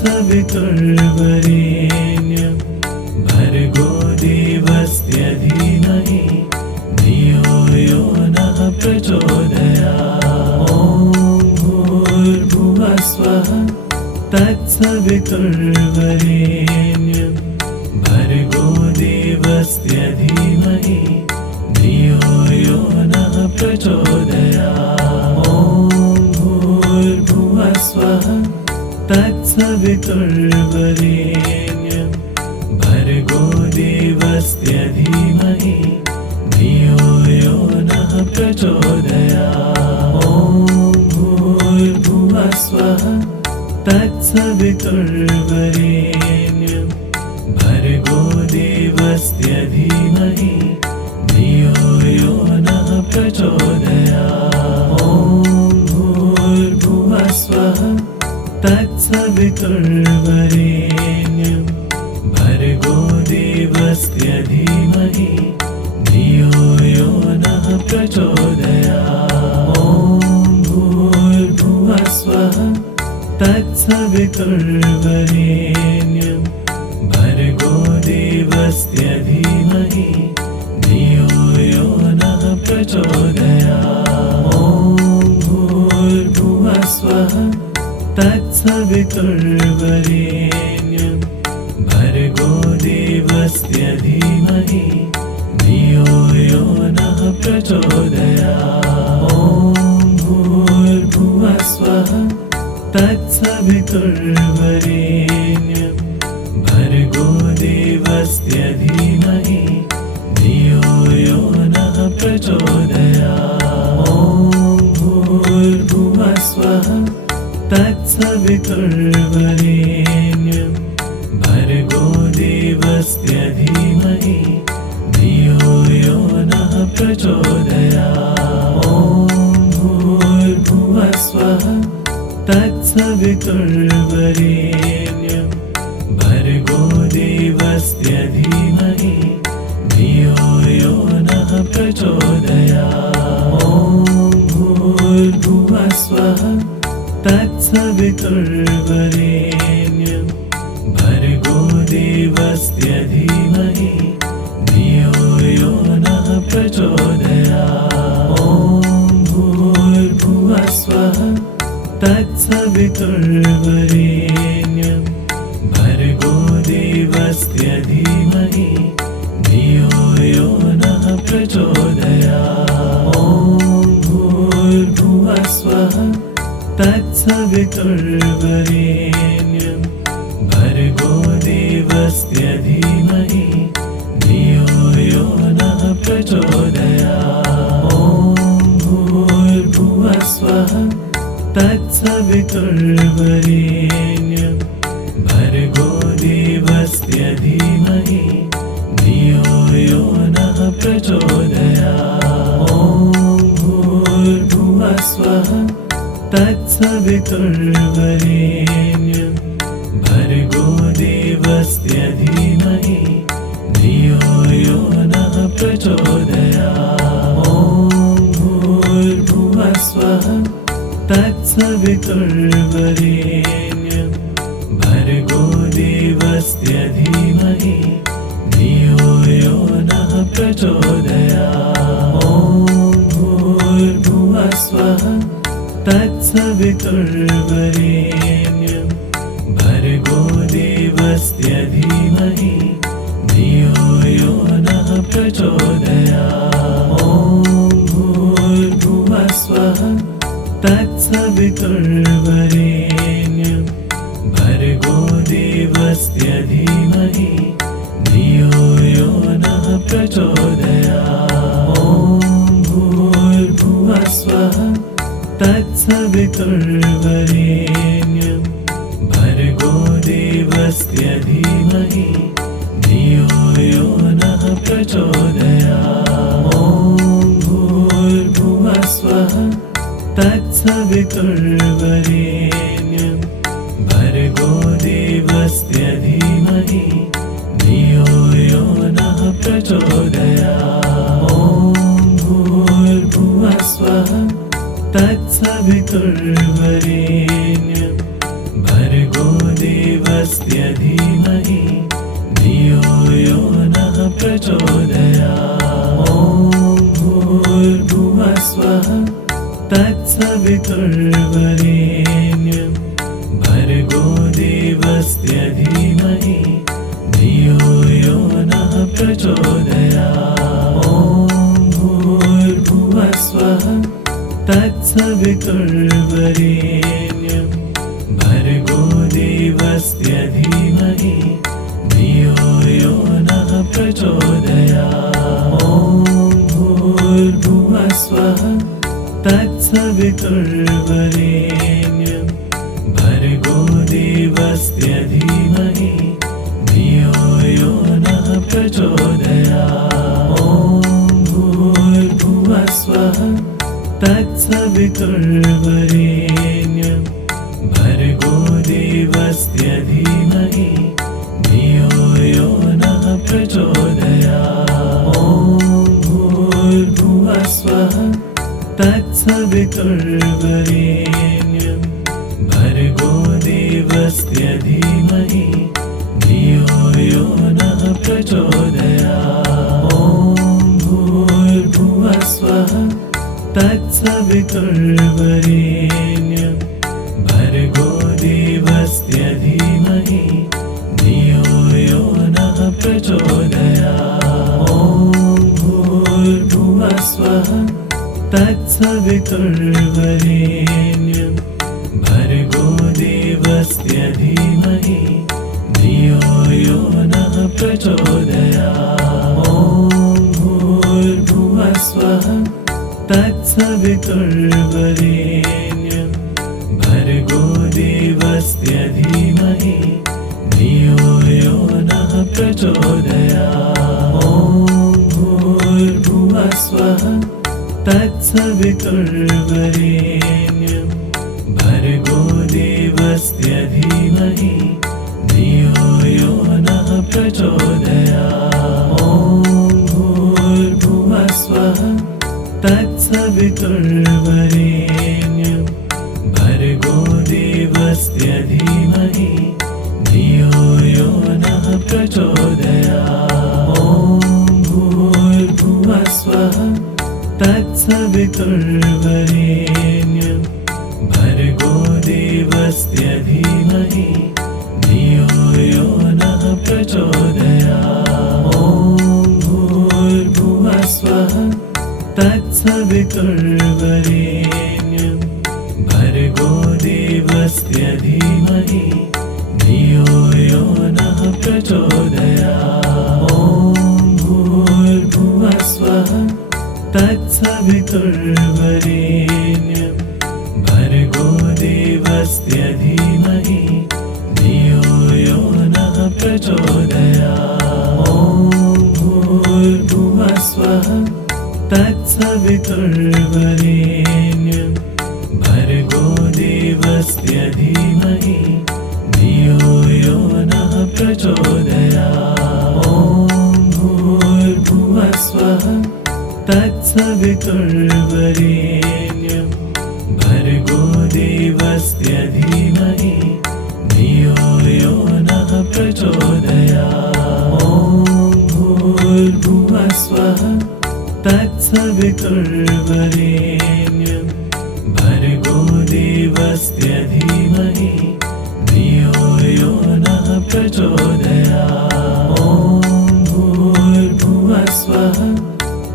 तत्सवितुर्वरेण्यं भर्गो देवस्य धीमहि धियो यो नः प्रचोदयात्। ॐ भूर्भुवः स्वः तत्सवितुर्वरेण्यं भर्गो देवस्य धीमहि धियो यो नः प्रचोदयात्। ॐ भूर्भुवः स्वः तत्सवितुर्वरेण्यं भर्गो देवस्य धीमहि धियो यो नः प्रचोदयात्। ॐ भूर्भुवः स्वः तत्सवितुर्वरेण्यं भर्गो देवस्य धीमहि धियो यो नः प्रचोदयात्। ॐ भूर्भुवः स्वः तत्सवितुर्वरेण्यं भर्गो देवस्य धीमहि धियो यो नः प्रचोदयात्। ॐ भूर्भुवः स्वः तत्सवितुर्वरेण्यं भर्गो देवस्य धीमहि धियो यो नः प्रचोदयात्। ॐ भूर्भुवः स्वः तत्सवितुर्वरेण्यं भर्गो देवस्य धीमहि धियो यो नः प्रचोदयात्। ॐ भूर्भुवः स्वः तत्सवितुर्वरेण्यं भर्गो देवस्य धीमहि धियो यो नः प्रचोदयात्। ॐ भूर्भुवः स्वः तत्सवितुर्वरेण्यं भर्गो देवस्य धीमहि धियो यो नः प्रचोदयात्। ॐ भूर्भुवः स्वः तत्सवितुर्वरेण्यं भर्गो देवस्य धीमहि धियो यो नः प्रचोदयात्। ॐ भूर्भुवः स्वः तत्सवितुर्वरेण्यं भर्गो देवस्य धीमहि धियो यो नः प्रचोदयात्। ॐ भूर्भुवः स्वः तत्सवितुर्वरेण्यं भर्गो देवस्य धीमहि धियो यो नः प्रचोदयात्। ॐ भूर्भुवः स्वः तत्सवितुर्वरेण्यं भर्गो देवस्य धीमहि धियो यो नः प्रचोदयात्। ॐ भूर्भुवः स्वः तत्सवितुर्वरेण्यं भर्गो देवस्य धीमहि धियो यो नः प्रचोदयात्। ॐ भूर्भुवः स्वः तत्सवितुर्वरेण्यं भर्गो देवस्य धीमहि धियो यो नः प्रचोदयात्। ॐ भूर्भुवः स्वः तत्सवितुर्वरेण्यं भर्गो देवस्य धीमहि धियो यो नः प्रचोदयात्। ॐ भूर्भुवः स्वः तत्सवितुर्वरेण्यं भर्गो देवस्य धीमहि धियो यो नः प्रचोदयात्। ॐ भूर्भुवः स्वः तत्सवितुर्वरेण्यं भर्गो देवस्य धीमहि धियो यो नः प्रचोदयात्। ॐ भूर्भुवः स्वः तत्सवितुर्वरेण्यं भर्गो देवस्य धीमहि धियो यो नः प्रचोदयात्। ॐ भूर्भुवः स्वः तत्सवितुर्वरेण्यं भर्गो देवस्य धीमहि धियो यो नः प्रचोदयात्। ॐ भूर्भुवः स्वः तत्सवितुर्वरेण्यं भर्गो देवस्य देवस्य धीमहि धियो यो नः प्रचोदयात्। ॐ भूर्भुवः स्वः तत्सवितुर्वरेण्यं भर्गो देवस्य धीमहि धियो यो नः प्रचोदयात्। ॐ भूर्भुवः स्वः तत्सवितुर्वरेण्यं भर्गो देवस्य धीमहि धियो यो नः प्रचोदयात्। ॐ भूर्भुवः स्वः तत्सवितुर्वरेण्यं भर्गो देवस्य धीमहि धियो यो नः प्रचोदयात्। ॐ भूर्भुवः स्वः तत्सवितुर्वरेण्यं भर्गो देवस्य धीमहि धियो यो नः प्रचोदयात्। ॐ भूर्भुवः स्वः तत्सवितुर्वरेण्यं भर्गो देवस्य धीमहि धियो यो नः प्रचोदयात्। ॐ भूर्भुवः स्वः तत्सवितुर्वरेण्यं भर्गो देवस्य धीमहि धियो यो नः प्रचोदयात्। ॐ भूर्भुवः स्वः तत्सवितुर्वरेण्यं भर्गो देवस्य धीमहि धियो यो नः प्रचोदयात्। ॐ भूर्भुवः स्वः तत्सवितुर्वरेण्यं भर्गो देवस्य धीमहि धियो यो नः प्रचोदयात्। ॐ भूर्भुवः स्वः तत्सवितुर्वरेण्यं भर्गो देवस्य धीमहि धियो यो नः प्रचोदयात्। ॐ भूर्भुवः स्वः तत्सवितुर्वरेण्यं भर्गो देवस्य धीमहि धियो यो नः प्रचोदयात्। ॐ भूर्भुवः स्वः तत्सवितुर्वरेण्यं भर्गो देवस्य धीमहि धियो यो नः प्रचोदयात्। ॐ भूर्भुवः स्वः तत्सवितुर्वरेण्यं भर्गो देवस्य धीमहि धियो यो नः प्रचोदयात्। ॐ भूर्भुवः स्वः तत्सवितुर्वरेण्यं भर्गो देवस्य धीमहि धियो यो नः प्रचोदयात्। ॐ भूर्भुवः स्वः तत्सवितुर्वरेण्यं भर्गो देवस्य धीमहि धियो यो नः प्रचोदयात्। ॐ भूर्भुवः स्वः तत्सवितुर्वरेण्यं भर्गो देवस्य धीमहि धियो यो नः प्रचोदयात्। ॐ भूर्भुवः स्वः तत्सवितुर्वरेण्यं भर्गो देवस्य धीमहि धियो यो नः प्रचोदयात्। ॐ भूर्भुवः स्वः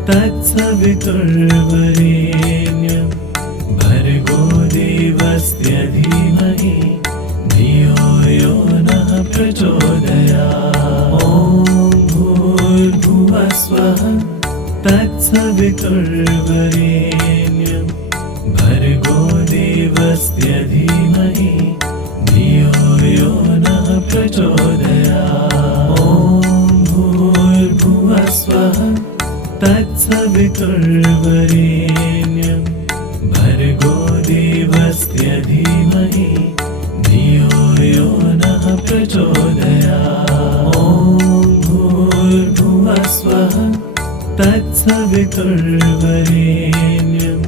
तत्सवितुर्वरेण्यं भर्गो देवस्य धीमहि धियो यो नः प्रचोदयात्। ॐ भूर्भुवः स्वः तत्सवितुर्वरेण्यं भर्गो देवस्य धीमहि धियो यो नः प्रचोदयात्। ॐ भूर्भुवः स्वः तत्सवितुर्वरेण्यं भर्गो देवस्य धीमहि धियो यो नः प्रचोदयात्। ॐ भूर्भुवः स्वः तत्सवितुर्वरेण्यं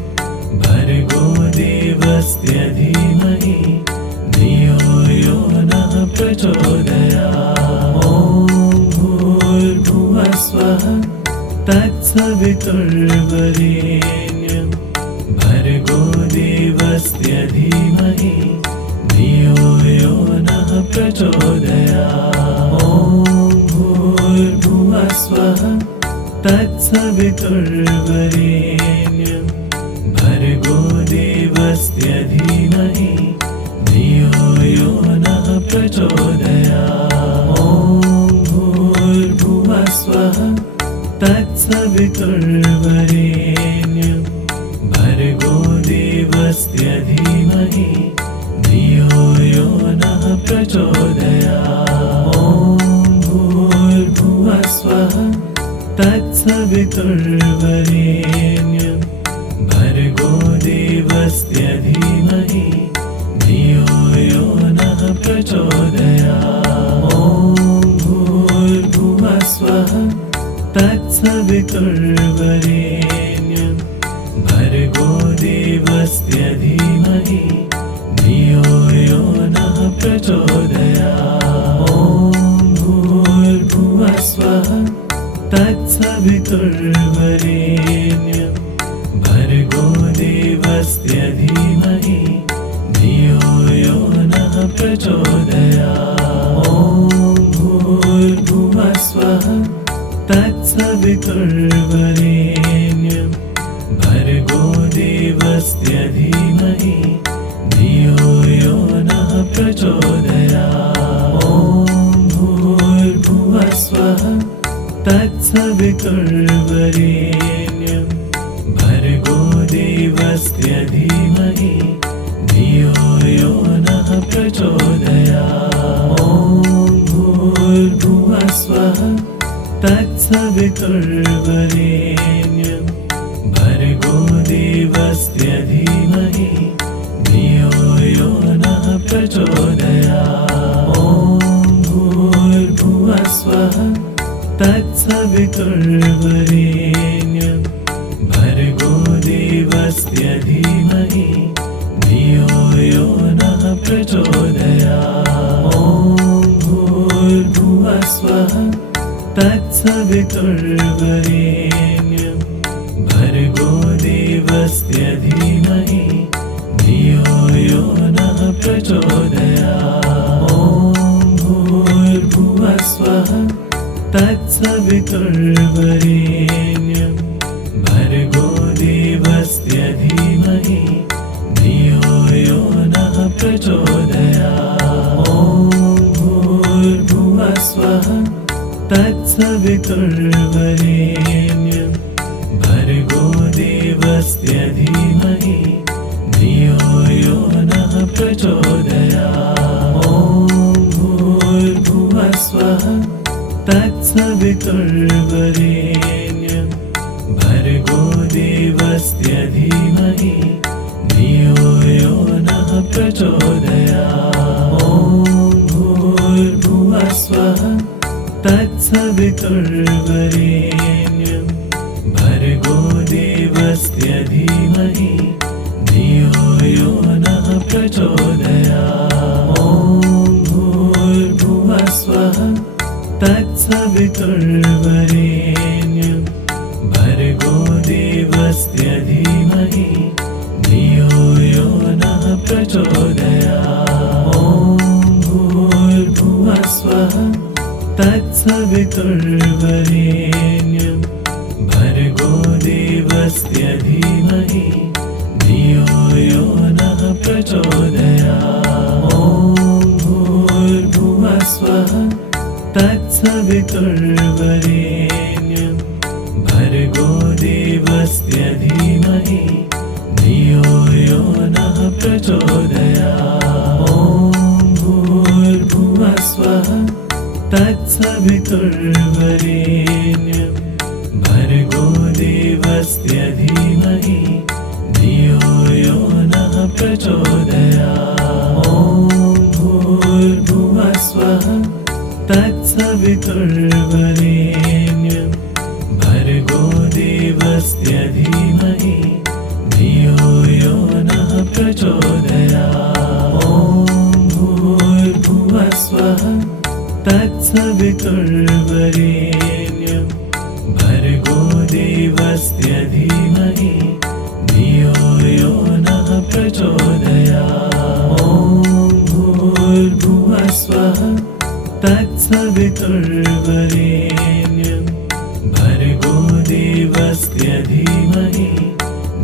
भर्गो देवस्य धीमहि धियो यो नः प्रचोदयात्। ॐ भूर्भुवः स्वः तत्सवितुर्वरेण्यं भर्गो देवस्य धीमहि धियो यो नः प्रचोदयात्। ॐ भूर्भुवः स्वः तत्सवितुर्वरेण्यं भर्गो देवस्य धीमहि धियो यो नः प्रचोदयात्। ॐ भूर्भुवः स्वः तत्सवितुर्वरेण्यं भर्गो देवस्य धीमहि धियो यो नः प्रचोदयात्। ॐ भूर्भुवः स्वः तत्सवितुर्वरेण्यं भर्गो देवस्य धीमहि धियो यो नः प्रचोदयात्। ॐ भूर्भुवः स्वः तत्सवितुर्वरेण्यं भर्गो देवस्य धीमहि धियो यो नः प्रचोदयात्। ॐ भूर्भुवः स्वः तत्सवितुर्वरेण्यं भर्गो देवस्य धीमहि धियो यो नः प्रचोदयात्। ॐ भूर्भुवः स्वः तत्सवितुर्वरेण्यं भर्गो देवस्य धीमहि धियो यो नः प्रचोदयात्। ॐ भूर्भुवः स्वः तत्सवितुर्वरेण्यं भर्गो देवस्य धीमहि धियो यो नः प्रचोदयात्। ॐ भूर्भुवः स्वः तत्सवितुर्वरेण्यं भर्गो देवस्य धीमहि धियो यो नः प्रचोदयात्। ॐ भूर्भुवः स्वः तत्सवितुर्वरेण्यं भर्गो देवस्य धीमहि धियो यो नः प्रचोदयात्। ॐ भूर्भुवः स्वः तत्सवितुर्वरेण्यं भर्गो देवस्य धीमहि धियो यो नः प्रचोदयात्। ॐ भूर्भुवः स्वः तत्सवितुर्वरेण्यं भर्गो देवस्य धीमहि धियो यो नः प्रचोदयात्। ॐ भूर्भुवः स्वः तत्सवितुर्वरेण्यं भर्गो देवस्य धीमहि धियो यो नः प्रचोदयात्। ॐ भूर्भुवः स्वः तत्सवितुर्वरेण्यं भर्गो देवस्य धीमहि धियो यो नः प्रचोदयात्। ॐ भूर्भुवः स्वः तत्सवितुर्वरेण्यं भर्गो देवस्य धीमहि धियो यो नः प्रचोदयात्। ॐ भूर्भुवः स्वः तत्सवितुर्वरेण्यं भर्गो देवस्य धीमहि धियो यो नः प्रचोदयात्। ॐ भूर्भुवः स्वः तत्सवितुर्वरेण्यं भर्गो देवस्य धीमहि धियो यो नः प्रचोदयात्। ॐ भूर्भुवः स्वः तत्सवितुर्वरेण्यं भर्गो देवस्य धीमहि धियो यो नः प्रचोदयात्। ॐ भूर्भुवः स्वः तत्सवितुर्वरेण्यं भर्गो देवस्य धीमहि धियो यो नः प्रचोदयात्। ॐ भूर्भुवः स्वः तत्सवितुर्वरेण्यं भर्गो देवस्य धीमहि धियो यो नः प्रचोदयात्। ॐ भूर्भुवः स्वः तत्सवितुर्वरेण्यं भर्गो देवस्य धीमहि धियो यो नः प्रचोदयात्। ॐ भूर्भुवः स्वः तत्सवितुर्वरेण्यं भर्गो देवस्य धीमहि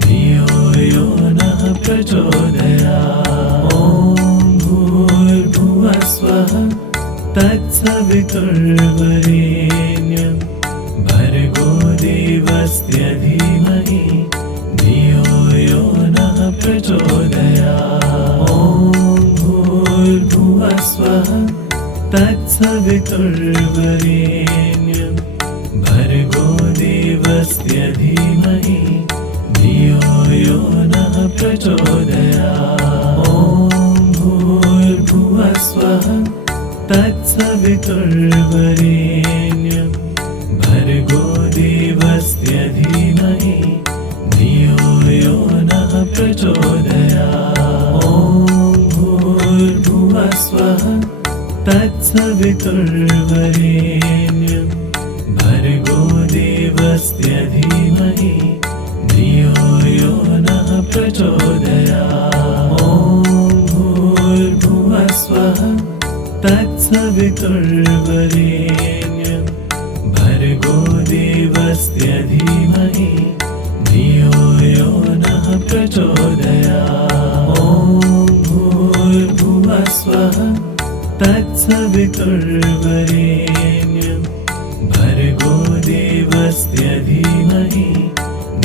धियो यो नः प्रचोदयात्। ॐ भूर्भुवः स्वः तत्सवितुर्वरेण्यं भर्गो देवस्य धीमहि धियो यो नः प्रचोदयात्। ॐ भूर्भुवः स्वः तत्सवितुर्वरेण्यं भर्गो देवस्य धीमहि धियो यो नः प्रचोदयात्। ॐ भूर्भुवः स्वः तत्सवितुर्वरेण्यं भर्गो देवस्य धीमहि धियो यो नः प्रचोदयात्। ॐ भूर्भुवः स्वः तत्सवितुर्वरेण्यं भर्गो देवस्य धीमहि धियो यो नः प्रचोदयात्। ॐ भूर्भुवः स्वः तत्सवितुर्वरेण्यं भर्गो देवस्य धीमहि धियो यो नः प्रचोदयात्। ॐ भूर्भुवः स्वः तत्सवितुर्वरेण्यं भर्गो देवस्य धीमहि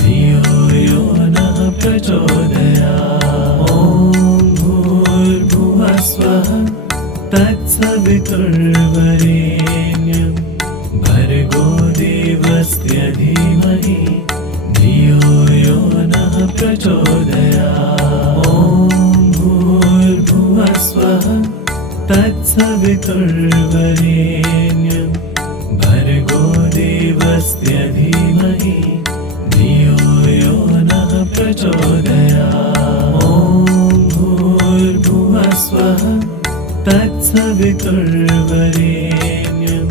धियो यो नः प्रचोदयात्। ॐ भूर्भुवः स्वः तत्सवितुर्वरेण्यं भर्गो देवस्य धीमहि धियो यो नः प्रचोदयात्। ॐ भूर्भुवः स्वः तत्सवितुर्वरेण्यं भर्गो देवस्य धीमहि धियो यो नः प्रचोदयात्। ॐ भूर्भुवः स्वः तत्सवितुर्वरेण्यं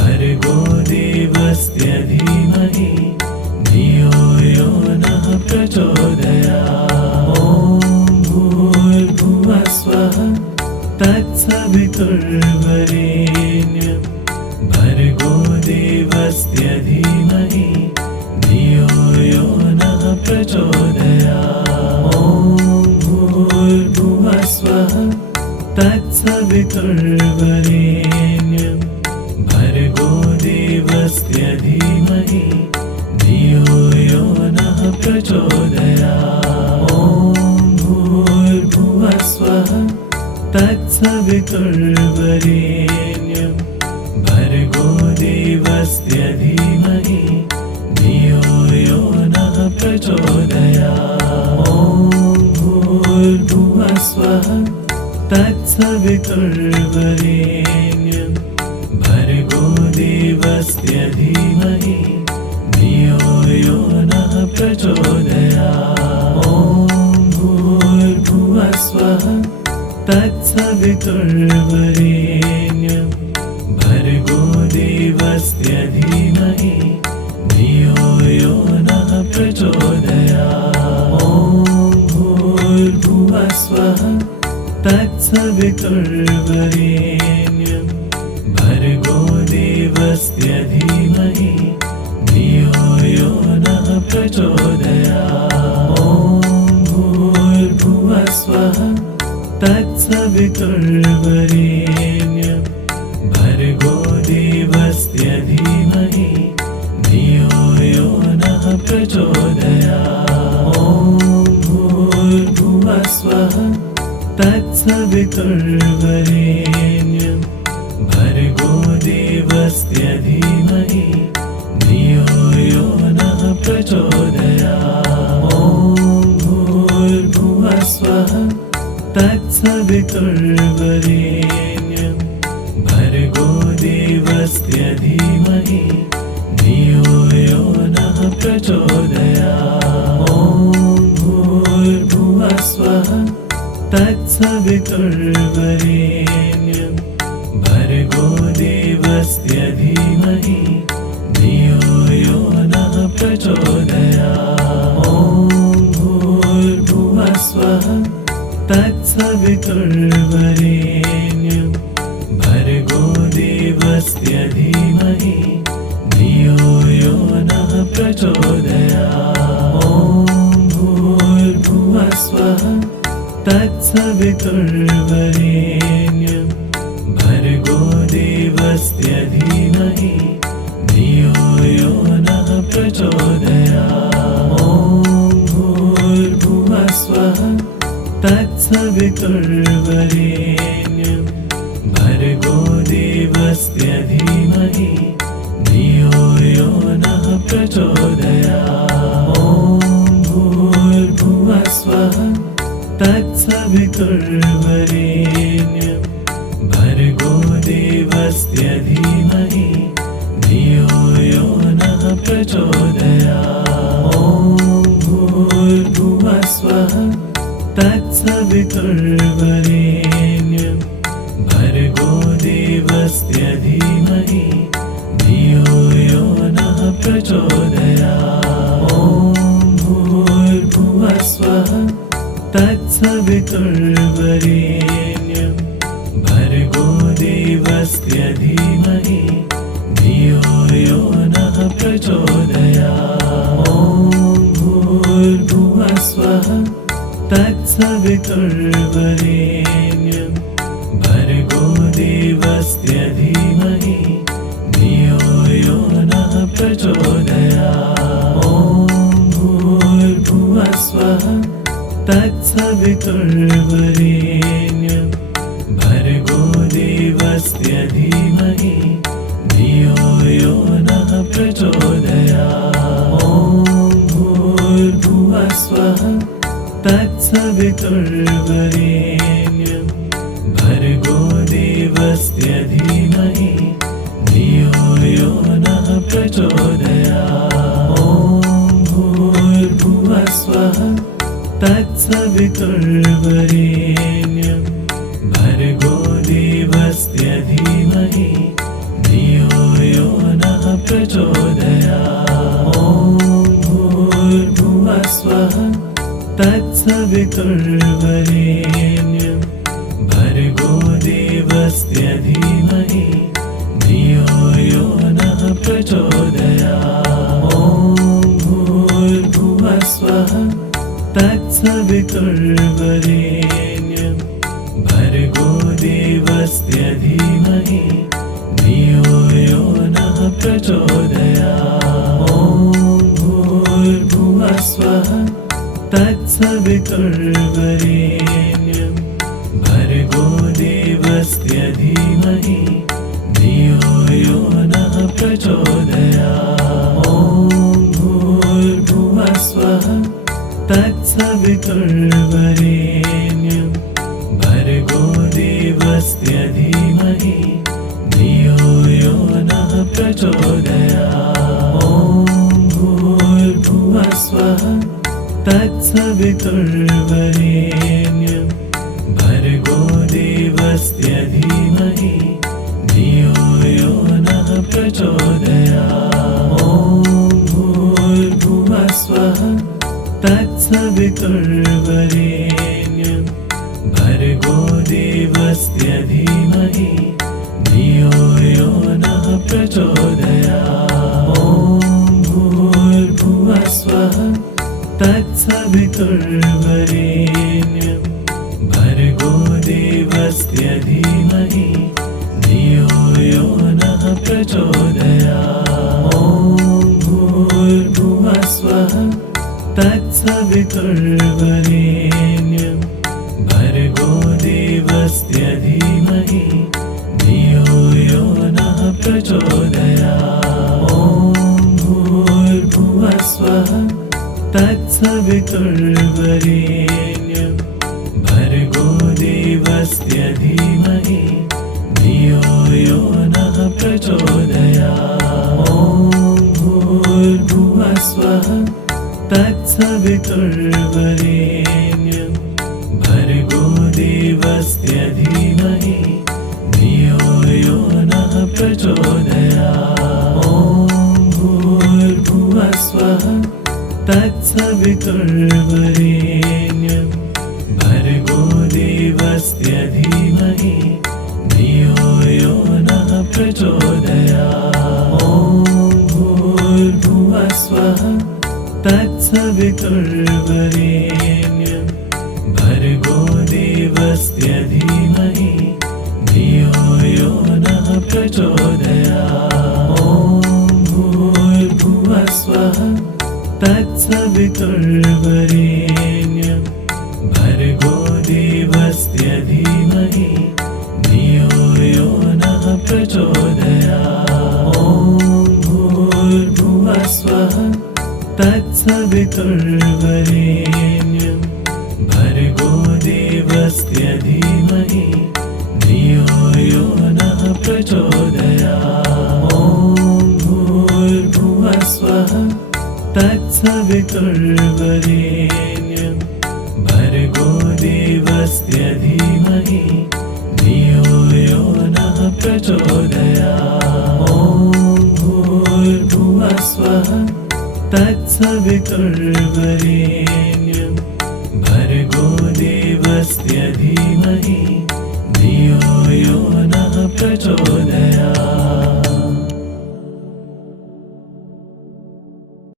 भर्गो देवस्य धीमहि धियो यो नः प्रचोदयात्। ॐ भूर्भुवः स्वः तत्सवितुर्वरेण्यं भर्गो देवस्य धीमहि धियो यो नः प्रचोदयात्। ॐ भूर्भुवः स्वः तत्सवितुर्वरेण्यं भर्गो देवस्य धीमहि धियो यो नः प्रचोदयात्। ॐ भूर्भुवः स्वः तत्सवितुर्वरेण्यं भर्गो देवस्य धीमहि धियो यो नः प्रचोदयात्। ॐ भूर्भुवः स्वः तत्सवितुर्वरेण्यं भर्गो देवस्य धीमहि धियो यो नः प्रचोदयात्। ॐ भूर्भुवः स्वः तत्सवितुर्वरेण्यं भर्गो देवस्य धीमहि धियो यो नः प्रचोदयात्। ॐ भूर्भुवः स्वः तत्सवितुर्वरेण्यं भर्गो देवस्य धीमहि धियो यो नः प्रचोदयात्। ॐ भूर्भुवः स्वः तत्सवितुर्वरेण्यं भर्गो देवस्य धीमहि धियो यो नः प्रचोदयात्। ॐ भूर्भुवः स्वः तत्सवितुर्वरेण्यं भर्गो देवस्य धीमहि धियो यो नः प्रचोदयात्। ॐ भूर्भुवः स्वः तत्सवितुर्वरेण्यं भर्गो देवस्य धीमहि धियो यो नः प्रचोदयात्। ॐ भूर्भुवः स्वः तत्सवितुर्वरेण्यं भर्गो देवस्य प्रचोदयात्। ॐ भूर्भुवः स्वः तत्सवितुर्वरेण्यं भर्गो देवस्य धीमहि धियो यो नः प्रचोदयात्। ॐ भूर्भुवः स्वः तत्सवितुर्वरेण्यं भर्गो देवस्य धीमहि धियो यो नः प्रचोदयात्। ॐ भूर्भुवः स्वः तत्सवितुर्वरेण्यं भर्गो देवस्य धीमहि धियो यो नः प्रचोदयात्। ॐ भूर्भुवः स्वः तत्सवितुर्वरेण्यं भर्गो देवस्य धीमहि धियो यो नः प्रचोदयात्। ॐ भूर्भुवः स्वः तत्सवितुर्वरेण्यं भर्गो देवस्य धीमहि धियो यो नः प्रचोदयात्। ॐ भूर्भुवः स्वः तत्सवितुर्वरेण्यं भर्गो देवस्य धीमहि धियो यो नः प्रचोदयात्। ॐ भूर्भुवः स्वः तत्सवितुर्वरेण्यं भर्गो देवस्य धीमहि धियो यो नः प्रचोदयात्। ॐ भूर्भुवः स्वः तत्सवितुर्वरेण्यं भर्गो देवस्य धीमहि धियो यो नः प्रचोदयात्। ॐ भूर्भुवः स्वः तत्सवितुर्वरेण्यं भर्गो देवस्य धीमहि धियो यो नः प्रचोदयात्। ॐ भूर्भुवः स्वः तत्सवितुर्वरेण्यं भर्गो देवस्य धीमहि धियो यो नः प्रचोदयात्। ॐ भूर्भुवः स्वः तत्सवितुर्वरेण्यं भर्गो देवस्य धीमहि धियो यो नः प्रचोदयात्। ॐ भूर्भुवः स्वः तत्सवितुर्वरेण्यं भर्गो देवस्य धीमहि धियो यो नः प्रचोदयात्। ॐ भूर्भुवः स्वः तत्सवितुर्वरेण्यं भर्गो देवस्य धीमहि धियो यो नः प्रचोदयात्। ॐ भूर्भुवः स्वः तत्सवितुर्वरेण्यं भर्गो देवस्य धीमहि धियो यो नः प्रचोदयात्। ॐ भूर्भुवः स्वः तत्सवितुर्वरेण्यं भर्गो देवस्य धीमहि धियो यो नः प्रचोदयात्। ॐ भूर्भुवः स्वः तत्सवितुर्वरेण्यं भर्गो देवस्य धीमहि धियो यो नः प्रचोदयात्। ॐ भूर्भुवः स्वः तत्सवितुर्वरेण्यं भर्गो देवस्य धीमहि धियो यो नः प्रचोदयात्। ॐ भूर्भुवः स्वः तत्सवितुर्वरेण्यं भर्गो देवस्य धीमहि धियो यो नः प्रचोदयात्। ॐ भूर्भुवः स्वः तत्सवितुर्वरेण्यं भर्गो देवस्य धीमहि धियो यो नः प्रचोदयात्। ॐ भूर्भुवः स्वः तत्सवितुर्वरेण्यं भर्गो देवस्य धीमहि धियो यो नः प्रचोदयात्। ॐ भूर्भुवः स्वः तत्सवितुर्वरेण्यं भर्गो देवस्य धीमहि धियो यो नः प्रचोदयात्। ॐ भूर्भुवः स्वः तत्सवितुर्वरेण्यं भर्गो देवस्य धीमहि धियो यो नः प्रचोदयात्। ॐ भूर्भुवः स्वः तत्सवितुर्वरेण्यं भर्गो देवस्य धीमहि धियो यो नः प्रचोदयात्। ॐ भूर्भुवः स्वः तत्सवितुर्वरेण्यं भर्गो देवस्य धीमहि धियो यो नः प्रचोदयात्। ॐ भूर्भुवः स्वः तत्सवितुर्वरेण्यं भर्गो देवस्य धीमहि धियो यो नः प्रचोदयात्। ॐ भूर्भुवः स्वः तत्सवितुर्वरेण्यं भर्गो देवस्य धीमहि धियो यो नः प्रचोदयात्।